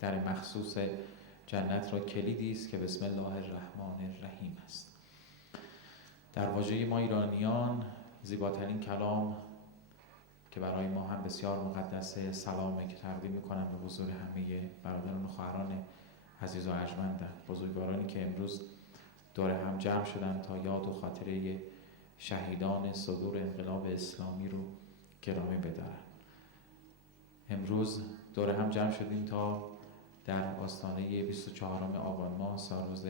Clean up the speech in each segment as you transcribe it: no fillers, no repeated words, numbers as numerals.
در مخصوص جنت را کلیدی است که بسم الله الرحمن الرحیم است. در واژه ما ایرانیان زیباترین کلام که برای ما هم بسیار مقدسه سلامه که تقدیم میکنم به حضور همه برادران و خواهران عزیز و ارجمند، بزرگوارانی که امروز دور هم جمع شدن تا یاد و خاطره شهیدان صدور انقلاب اسلامی رو گرامی بدارن. امروز دور هم جمع شدیم تا در آستانه 24 آبان ماه سالروز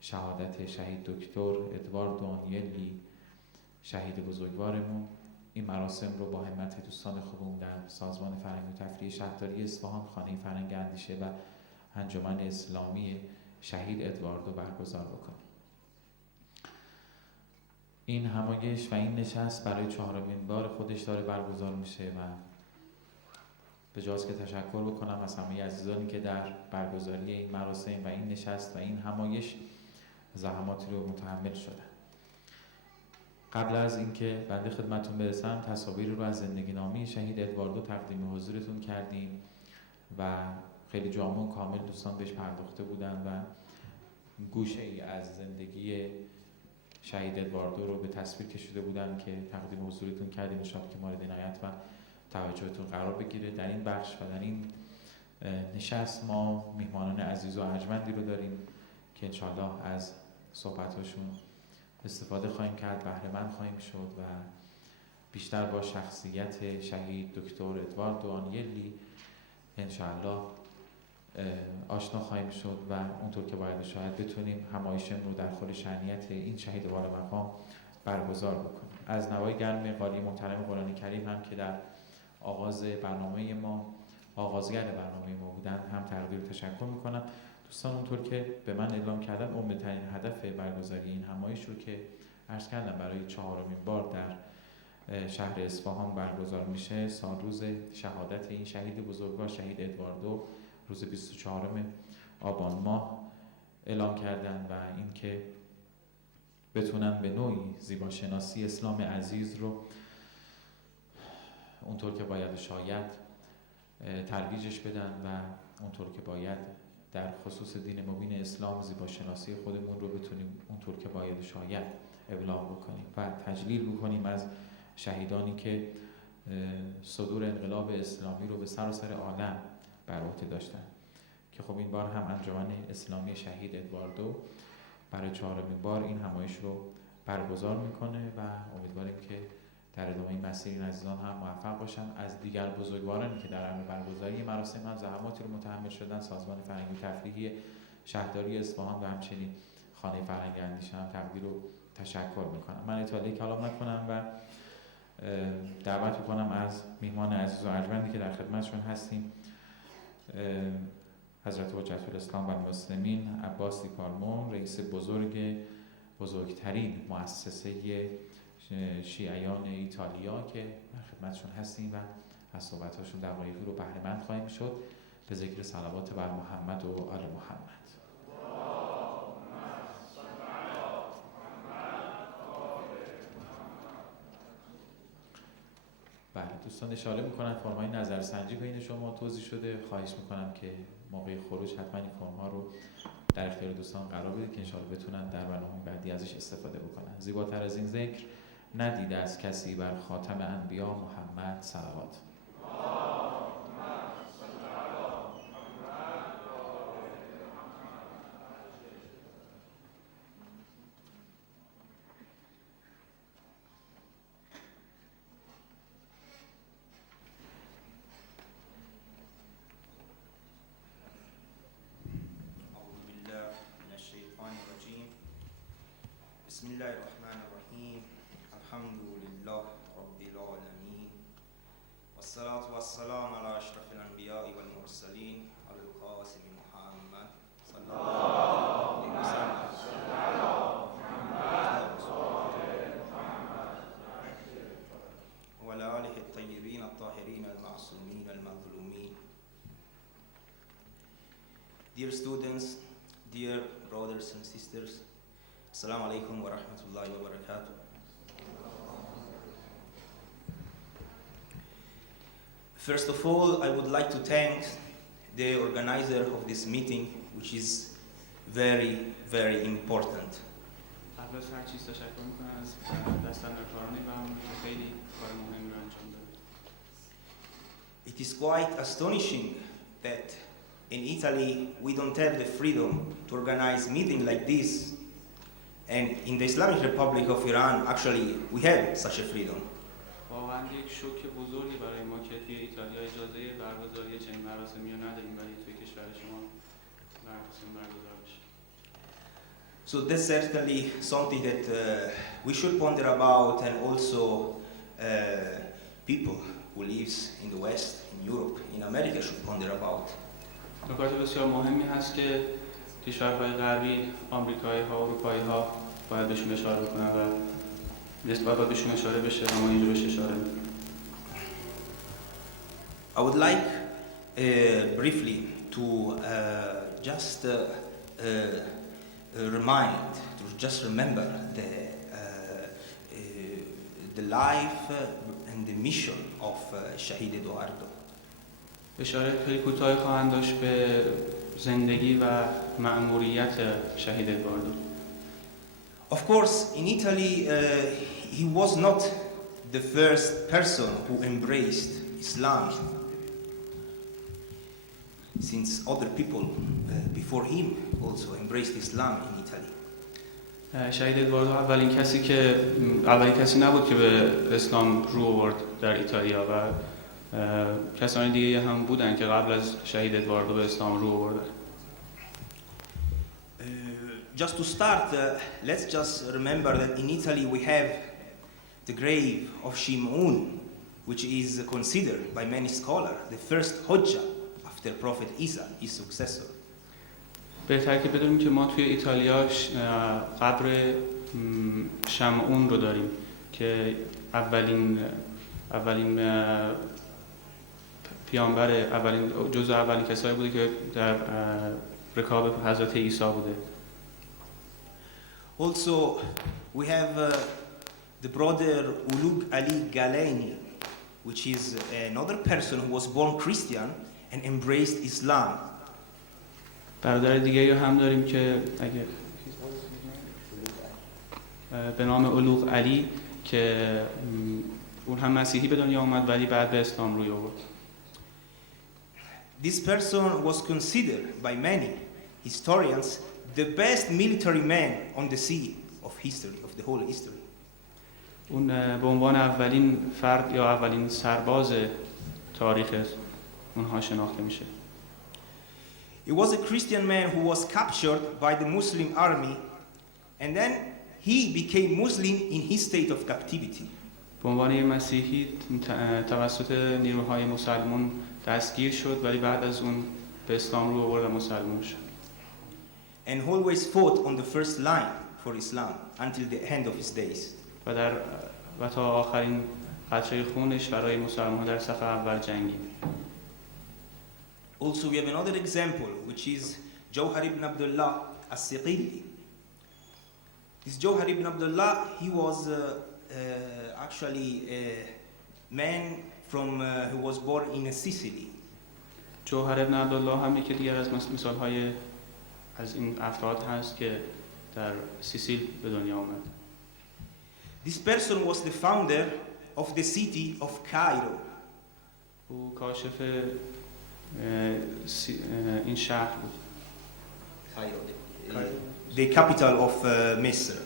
شهادت شهید دکتر ادواردو آنیلی شهید بزرگوارمون این مراسم رو با همت دوستان خوبم در سازمان فرهنگ و تفریح شهرداری اصفهان، خانه فرهنگ اندیشه و انجمن اسلامی شهید ادواردو برگزار بکنیم. این همایش و این نشست برای 4مین بار خودش داره برگزار میشه و به جاست که تشکر بکنم از همه عزیزانی که در برگزاری این مراسم و این نشست و این همایش زحماتی رو متحمل شدن. قبل از اینکه بنده خدمتتون برسم تصاویر رو از زندگی نامه شهید ادواردو تقدیم حضورتون کردیم و خیلی جامع و کامل دوستان بهش پرداخته بودن و گوشه ای از زندگی شهید ادواردو رو به تصویر کشیده بودن که تقدیم حضورتون کردیم. انشاءالله که مورد عنایت و توجهتون قرار بگیره. در این بخش و در این نشست ما میهمانان عزیز و ارجمندی رو داریم که انشاءالله از صحبتاشون استفاده خواهیم کرد، بهره مند خواهیم شد و بیشتر با شخصیت شهید دکتر ادواردو آنیلی انشاءالله آشنا خواهیم شد و اونطور که باید شاید بتونیم همایشمون رو در خور شأنیت این شهید والا مقام برگزار بکنیم. از نوای گرم قاری محترم قرآن کریم هم که در آغاز برنامه ما آغازگر برنامه ما بودن هم تقدیر تشکر میکنم. دوستان اونطور که به من اعلام کردن عمده‌ترین هدف برگزاری این همایش رو که عرض کردم برای 4مین بار در شهر اصفهان برگزار میشه، سالروز شهادت این شهید بزرگوار شهید ادواردو روز 24 آبان ماه اعلام کردن و اینکه بتونن به نوعی زیباشناسی اسلام عزیز رو اونطور که باید شاید ترویجش بدن و اونطور که باید در خصوص دین مبین اسلام زیباشناسی خودمون رو بتونیم اونطور که باید شاید ابلاغ بکنیم و تجلیل بکنیم از شهیدانی که صدور انقلاب اسلامی رو به سراسر عالم بر عهده داشتن که خب این بار هم انجمن اسلامی شهید ادواردو برای 4مین بار این همایش رو برگزار میکنه و امیدواریم که در ادامه این مسیر این عزیزان هم موفق باشن. از دیگر بزرگوارانی که در برگزاری مراسم هم زحماتی رو متحمل شدن، سازمان فرهنگی و تفریحی شهرداری اصفهان و همچنین خانه فرهنگ اندیشه هم تقدیر و تشکر میکنم. من ایتالیایی کلام نکنم و دعوت میکنم از میهمان عزیز و ارجمندی که در خدمتشون هستیم حضرت حجت الاسلام و المسلمین عباس دیپالمو، رئیس بزرگترین موسسه شیعیان ایتالیا که در خدمتشون هستیم و از صحبتاشون دقایقی رو بهره مند خواهیم شد به ذکر صلوات بر محمد و آل محمد. بله دوستان اشاره میکنن فرمای نظرسنجی بین شما توضیح شده. خواهش میکنم که موقع خروج حتما این فرم‌ها رو در اختیار دوستان قرار بدید که انشاءالله بتونن در برنامه بعدی ازش استفاده بکنن. زیباتر از این ذکر ندیده از کسی بر خاتم انبیا محمد صلوات. بسم الله الرحمن الرحیم. الحمد لله رب العالمین والصلاة والسلام علی اشرف الانبیاء والمرسلین علی القاسم محمد صلی الله علیه و سلم و علی آله الطیبین الطاهرین المعصومین المظلومین. Dear students, dear brothers and sisters, Assalamu alaikum wa rahmatullahi wa barakatuh. First of all, I would like to thank the organizer of this meeting, which is very, very important. قبل از هر چیز تشکر میکنم از دستاندرکارانی و همون که خیلی کار مهمی رو انجام داده. It is quite astonishing that in Italy we don't have the freedom to organize meeting like this, and in the Islamic Republic of Iran actually we have such a freedom. واقعا یک شوک بزرگی برای ما که توی ایتالیا اجازه برگزاری چنین مراسمی رو نداریم ولی توی کشور شما مراسم برگزار بشه. So that's certainly something that we should ponder about, and also people who lives in the West, in Europe, in America should ponder about. نکات بسیار مهمی هست که کشورهای غربی، آمریکایی‌ها، اروپایی‌ها باید بهشون اشاره بکنن و نسبت باید بهشون اشاره بشه و ما اینجا بهش اشاره می‌کنیم. I would like briefly to just remind, to just remember the life and the mission of شهید ادواردو. اشاره خیلی کوتاهی خواهند داشت به زندگی و مأموریت شهید ادواردو. Of course, in Italy, he was not the first person who embraced Islam, since other people before him also embraced Islam in Italy. شهید ادواردو اولین کسی نبود که به اسلام رو آورد در ایتالیا و کسانی دیگه هم بودن که قبل از شهید ادواردو به اسلام رو آوردن. Just to start, let's just remember that in Italy we have the grave of Shimon, which is considered by many scholars the first Hujjah after Prophet Isa, his successor. بهتر که بدونیم که ما توی ایتالیا قبر شمعون رو داریم که اولین پیامبر، اولین کسایی بوده که در رکاب حضرت عیسی بوده. Also, we have the brother Ulugh Ali Galeni, which is another person who was born Christian and embraced Islam. برادر دیگه هم داریم که اگه به نام اولوغ علی که اون هم مسیحی به دنیا اومد ولی بعد به اسلام روی آورد. This person was considered by many historians the best military man on the sea of history, of the whole history. اون به عنوان اولین فرد یا اولین سرباز تاریخ اونها شناخته میشه. He was a Christian man who was captured by the Muslim army, and then he became Muslim in his state of captivity. به عنوان یک مسیحی توسط نیروهای مسلمان دستگیر شد ولی بعد از اون به اسلام رو آورد و مسلمان شد. And always fought on the first line for Islam until the end of his days. و تا آخرین قطره خونش برای مسلمان در صف اول جنگید. Also, we have another example, which is Jawhar ibn Abdullah as-Siqili. This Jawhar ibn Abdullah, he was actually a man who was born in Sicily. جوهر ابن عبدالله هم یکی دیگر از مثالهای از این افراد هست که در سیسیل به دنیا آمد. This person was the founder of the city of Cairo. او کاشف این شهر بود. The capital of Misr.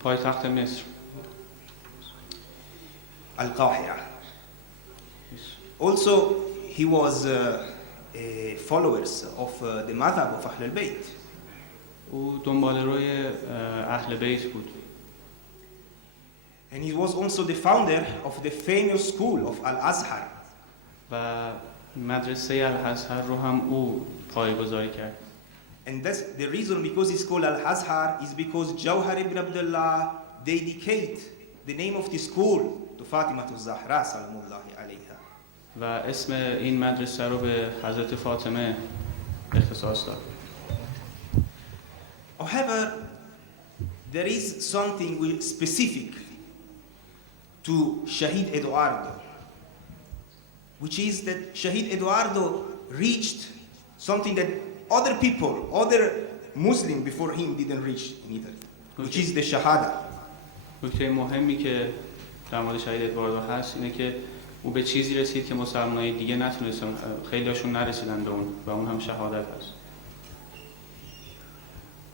پایتخت مصر. Al-Qahira. Also, he was followers of the madhab of Ahl al-Bayt. او دنباله‌روی اهل بیت بود. And he was also the founder of the famous school of Al-Azhar. و مدرسه الازهر رو هم او پایه‌گذاری کرد. And that's the reason because it's called Al-Azhar is because Jawhar ibn Abdullah dedicate the name of the school to Fatima al-Zahra salamullahi alayha. و اسم این مدرسه رو به حضرت فاطمه اختصاص داد. However, there is something specific to Shahid Eduardo, which is that Shahid Edwardo reached something that other people, other Muslims before him didn't reach in Italy, which is the Shahada. نکته مهمی که در مورد شهید ادواردو هست اینه که او به چیزی رسید که مسلمانای دیگه نتونستن، خیلیاشون نرسیدن به اون و اون هم شهادت هست.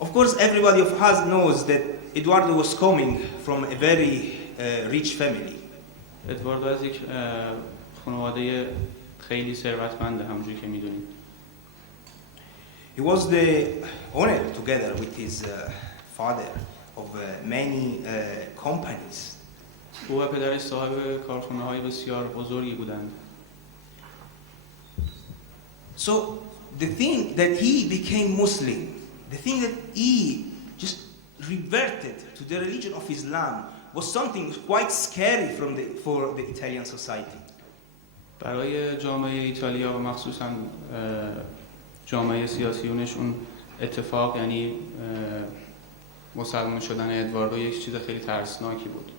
Of course, everybody of us knows that Edwardo was coming from a very rich family. ادواردو از یک خانواده خیلی ثروتمنده، همونجوری که میدونید. He was the owner, together with his father, of many companies. او و پدرش صاحب کارخانه‌های بسیار بزرگی بودند. So the thing that he became Muslim, the thing that he just reverted to the religion of Islam, was something quite scary for the Italian society. برای جامعه ایتالیا و مخصوصاً جامعه سیاسیونش اون اتفاق، یعنی مسلمان شدن ادواردو، یک چیز خیلی ترسناکی بود.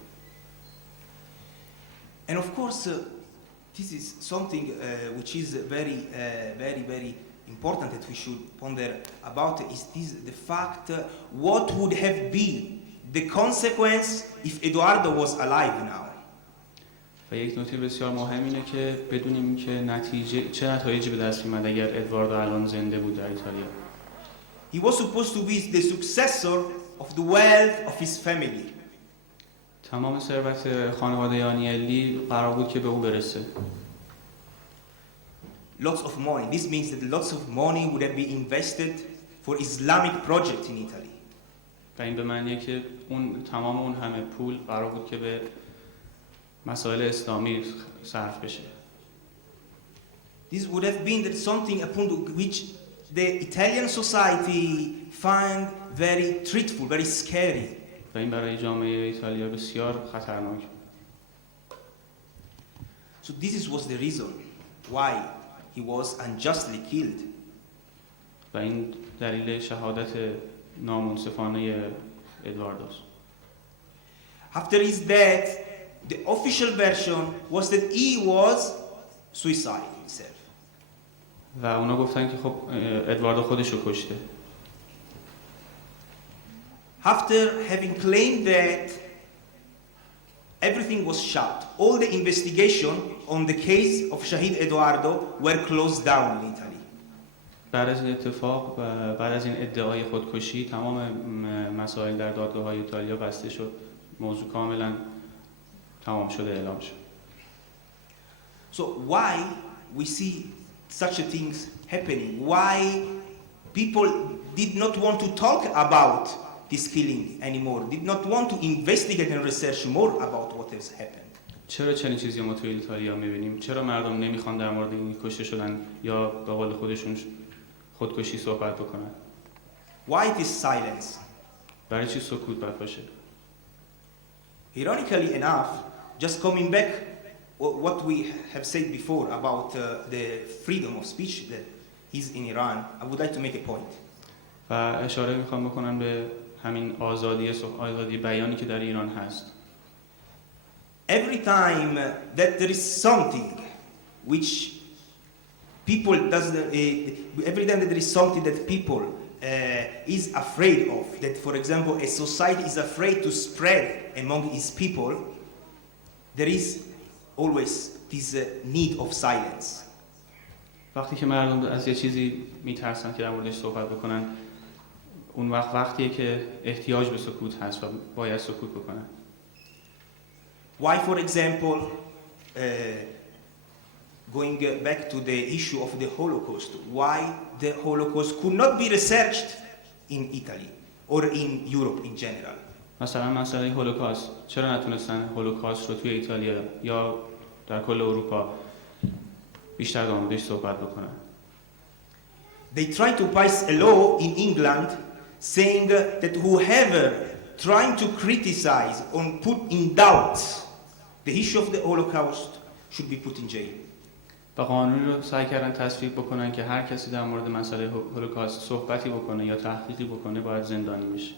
And of course, this is something which is very important that we should ponder about, is this the fact what would have been the consequence if Ederardo was alive now. و یک نکته بسیار مهم اینه که بدونیم که چه نتایجی به دست می‌آمد اگر ادواردو الان زنده بود در ایتالیا. He was supposed to be the successor of the wealth of his family. تمام ثروت خانواده آنیلی قرار بود که به او برسه. Lots of money. This means that lots of money would have been invested for Islamic project in Italy. و این به معنیه که تمام اون همه پول قرار بود که به مسائل اسلامی صرف بشه. This would have been that something upon which the Italian society find very threatful, very scary. و این برای جامعه ایتالیا بسیار خطرناک. So this was the reason why he was unjustly killed. و این دلیل شهادت نامنصفانه ادواردوست. After his death, the official version was that he was suicide himself. و اونا گفتن که خب ادواردو خودش رو کشته. After having claimed that everything was shut, all the investigation on the case of Shahid Ederardo were closed down in Italy. بعد از این اتفاق و بعد از این ادعای خودکشی تمام مسائل در دادگاه‌های ایتالیا بسته شد. موضوع کاملا تمام شده اعلام شد. So why we see such things happening? Why people did not want to talk about this killing anymore? Did not want to investigate and research more about what has happened? چرا چنین چیزی ما توی ایتالیا می‌بینیم؟ چرا مردم نمیخوان در مورد این کشته شدن یا به قول خودشون خودکشی صحبت بکنن؟ Why this silence? برای چی سکوت باید باشه؟ Ironically enough, just coming back what we have said before about the freedom of speech that is in Iran, I would like to make a point. و اشاره میخوام بکنم به همین آزادی بیانی که در ایران هست. Every time that there is something which people every time that there is something that people is afraid of, that for example a society is afraid to spread among its people, there is always this need of silence. وقتی که مردم از یه چیزی میترسن که در موردش صحبت بکنن، اون وقتیه که احتیاج به سکوت هست و باید سکوت بکنن. Why, for example, going back to the issue of the Holocaust, why the Holocaust could not be researched in Italy or in Europe in general? مثلا مسئله هولوکاست، چرا نتونستن هولوکاست رو توی ایتالیا یا در کل اروپا بیشتر در موردش صحبت بکنن؟ They tried to pass a law in England saying that whoever trying to criticize or put in doubt the issue of the Holocaust should be put in jail. و قانونی رو سعی کردن تصویب بکنن که هر کسی در مورد مسئله هولوکاست صحبتی بکنه یا تحقیقی بکنه باید زندانی بشه.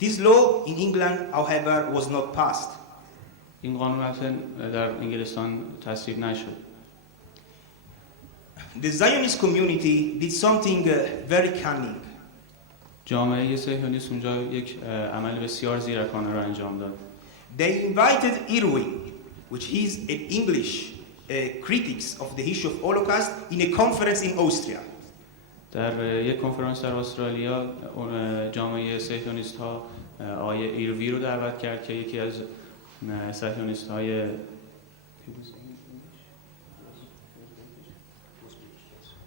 This law in England, however, was not passed. این قانون البته در انگلستان تصویب نشد. The Zionist community did something very cunning. جامعه صهیونیست اونجا یک عمل بسیار زیرکانه را انجام داد. They invited Irwin, which is an English critics of the issue of Holocaust, in a conference in Austria. در یک کنفرانس در استرالیا جامعه صهیونیست ها آقای ایروی رو دعوت کرد که یکی از صهیونیست های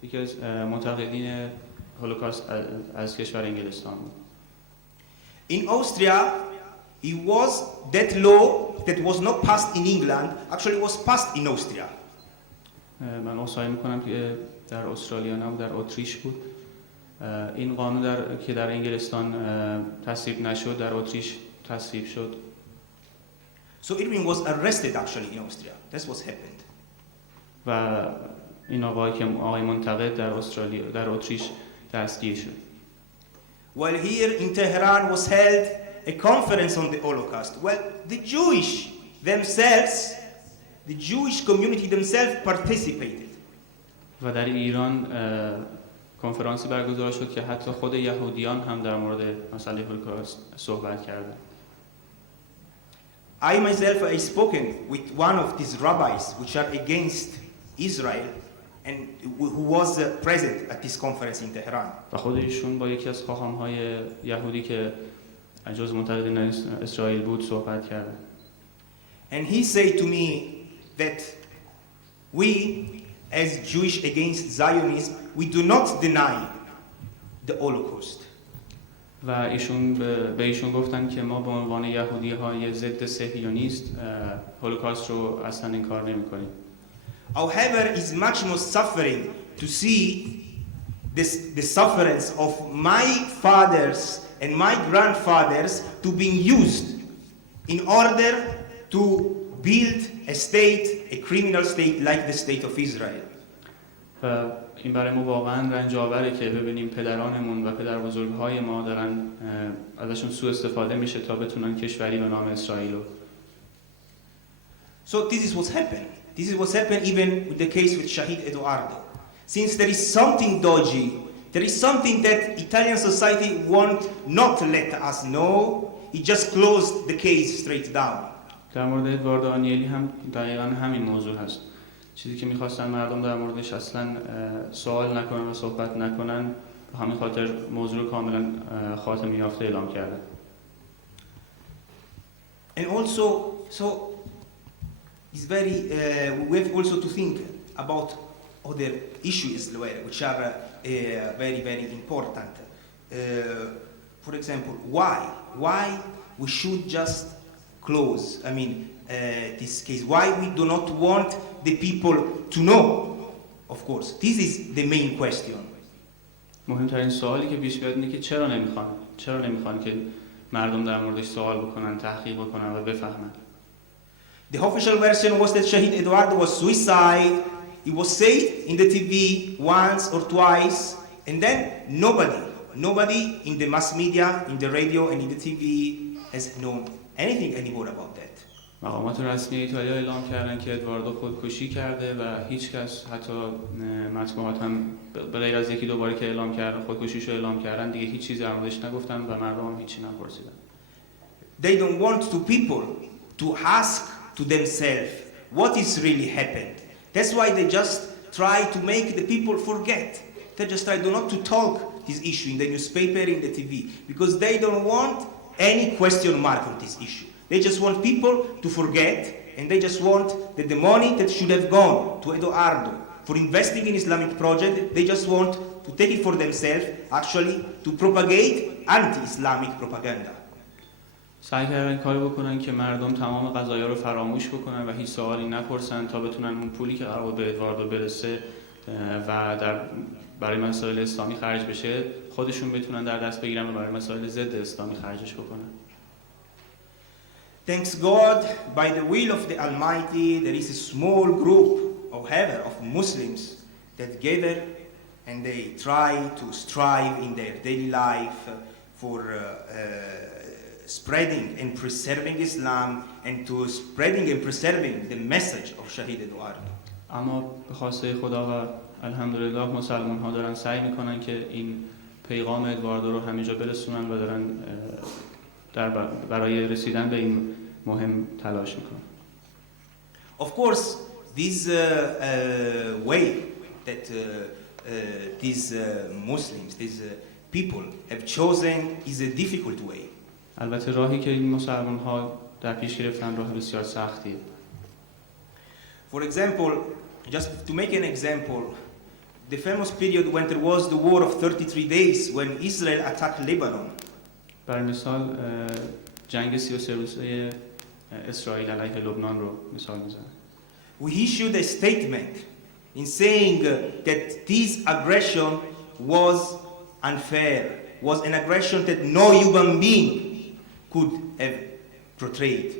یکی از منتقدین هولوکاست از کشور انگلستان بود. In Austria, it was that law that was not passed in England, actually was passed in Austria. من عذرخواهی میکنم که در استرالیا نبود، در اتریش بود. این قانون که در انگلستان تصویب نشد در اتریش تصویب شد. So Irwin was arrested actually in Austria. That's what happened. و این آقای منتقد در اتریش دستگیر شد. While here in Tehran was held a conference on the Holocaust. Well, the Jewish community themselves participated. و در ایران کنفرانسی برگزار شد که حتی خود یهودیان هم در مورد مسئله هولوکاست صحبت کردند. I myself have spoken with one of these rabbis which are against Israel and who was present at this conference in Tehran. و خود ایشون با یکی از خاخام‌های یهودی که جزو منتقدین اسرائیل بود صحبت کردند. And he said to me that we as Jewish against Zionism, we do not deny the Holocaust. و ایشون به ایشون گفتن که ما به عنوان یهودی‌های ضد صهیونیست هولوکاست رو اصلا انکار نمی‌کنیم. However, it's much more suffering to see the sufferance of my fathers and my grandfathers to being used in order to build a state, a criminal state like the state of Israel. و این برای ما واقعا رنج آوره که ببینیم پدرانمون و پدربزرگ‌های ما دارن ازشون سوء استفاده میشه تا بتونن کشوری به نام اسرائیل رو. So this is what's happened. This is what's happened even with the case with Shahid Edواردو. Since there is something dodgy, there is something that Italian society won't not let us know, it just closed the case straight down. در مورد ادواردو آنیلی هم دقیقاً همین موضوع هست. چیزی که می‌خواستن مردم در موردش اصلاً سوال نکنن و صحبت نکنن، به همین خاطر موضوع رو کاملاً خاتمه یافته اعلام کردن. And also, so it's very we have also to think about other issues which are very very important. For example, why we should just close? I mean, this case. Why we do not want the people to know? Of course, this is the main question. مهمترین سوالی که پیش میاد اینه که چرا نمیخوان که مردم در موردش سوال بکنن، تحقیق بکنن و بفهمن. The official version was that Shahid Edواردو was suicide. It was said in the TV once or twice, and then nobody in the mass media, in the radio and in the TV has known anything anymore about that. مقامات رسمی ایتالیا اعلام کردن که ادواردو خودکشی کرده و هیچ کس حتی مطبوعات هم به غیر از یکی دو باری که اعلام کردن خودکشیشو اعلام کردن دیگه هیچ چیزی در موردش نگفتن و مردم هم هیچی نپرسیدن. They don't want to people to ask to themselves what is really happened. That's why they just try to make the people forget. They just try not to talk this issue in the newspaper, in the TV, because they don't want any question mark on this issue. They just want people to forget, and they just want that the money that should have gone to Edواردو for investing in Islamic project, they just want to take it for themselves, actually to propagate anti-Islamic propaganda. سعی کردن کاری بکنن که مردم تمام قضایا رو فراموش بکنن و هیچ سوالی نپرسن تا بتونن اون پولی که قرار به ادواردو برسه و برای مسائل اسلامی خرج بشه خودشون بتونن در دست بگیرن و برای مسائل ضد اسلامی خرجش بکنن. Thanks God, by the will of the Almighty, there is a small group, however, of Muslims that gather and they try to strive in their daily life for spreading and preserving Islam and to spreading and preserving the message of Shahid Edwardo. اما به خواسته خدا و الحمدلله مسلمان ها دارن سعی میکنن که این پیغام ادواردو رو همه جا برسونن و دارن برای رسیدن به این مهم تلاش میکنن. Of course, this way that these Muslims, these people have chosen is a difficult way. البته راهی که این مسلمان ها در پیش گرفتن راه بسیار سختیه. For example, just to make an example, the famous period when there was the war of 33 days when Israel attacked Lebanon. برای مثال جنگ 33 روزه اسرائیل علیه لبنان رو مثال میزنه. We issued a statement in saying that this aggression was unfair, was an aggression that no human being could have portrayed.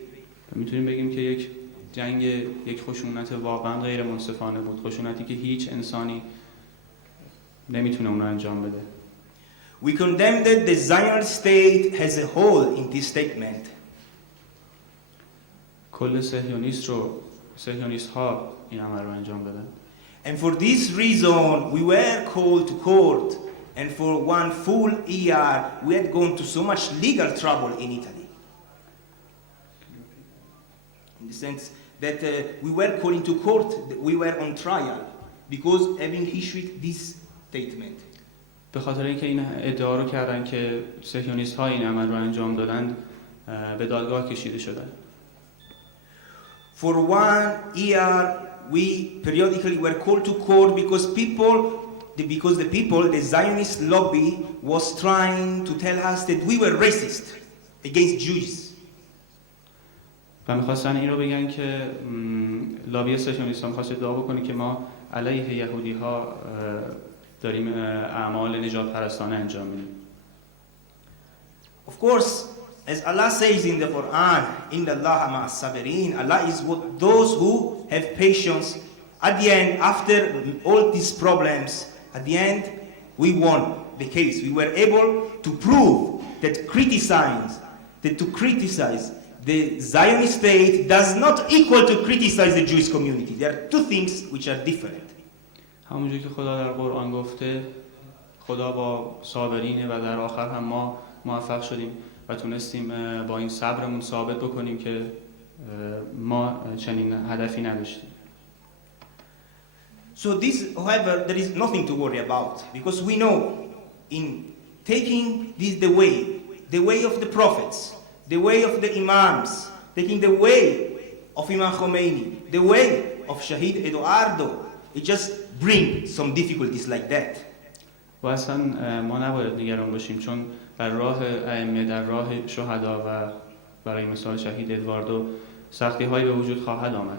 میتونیم بگیم که یک جنگ یک خشونت واقعا غیر منصفانه بود، خشونتی که هیچ انسانی نمیتونه اون رو انجام بده. We condemned the Zionist state as a whole in this statement. کل صهیونیست ها این عمل رو انجام دادن. And for this reason we were called to court, and for one full year we had gone to so much legal trouble in Italy. In the sense that we were called into court, we were on trial because having issued this statement. به خاطر اینکه این ادعا رو کردن که صهیونیست ها این عمل رو انجام دادن به دادگاه کشیده شدن. For 1 year we periodically were called to court because the people, the Zionist lobby was trying to tell us that we were racist against Jews. و می‌خواستن این رو بگن که لابی صهیونیست‌ها می‌خواست ادعا بکنه که ما علیه یهودی‌ها داریم اعمال نجات پرستانه انجام میدیم. Of course, as Allah says in the Quran, "Inna Allaha ma'as sabirin," Allah is with those who have patience. At the end, after all these problems, at the end, we won the case. We were able to prove that to criticize the Zionist state does not equal to criticize the Jewish community. There are two things which are different. همونجور که خدا در قرآن گفته خدا با صابرینه و در آخر هم ما موفق شدیم و تونستیم با این صبرمون ثابت بکنیم که ما چنین هدفی نداشتیم. So this, however, there is nothing to worry about because we know in taking this the way of the prophets, the way of the imams, taking the way of Imam Khomeini, the way of Shahid Edwardo, it just brings some difficulties like that. و اصلا ما نباید نگران باشیم چون در راه ائمه، در راه شهدا و برای مثال شهید ادواردو سختی‌هایی به وجود خواهد آمد.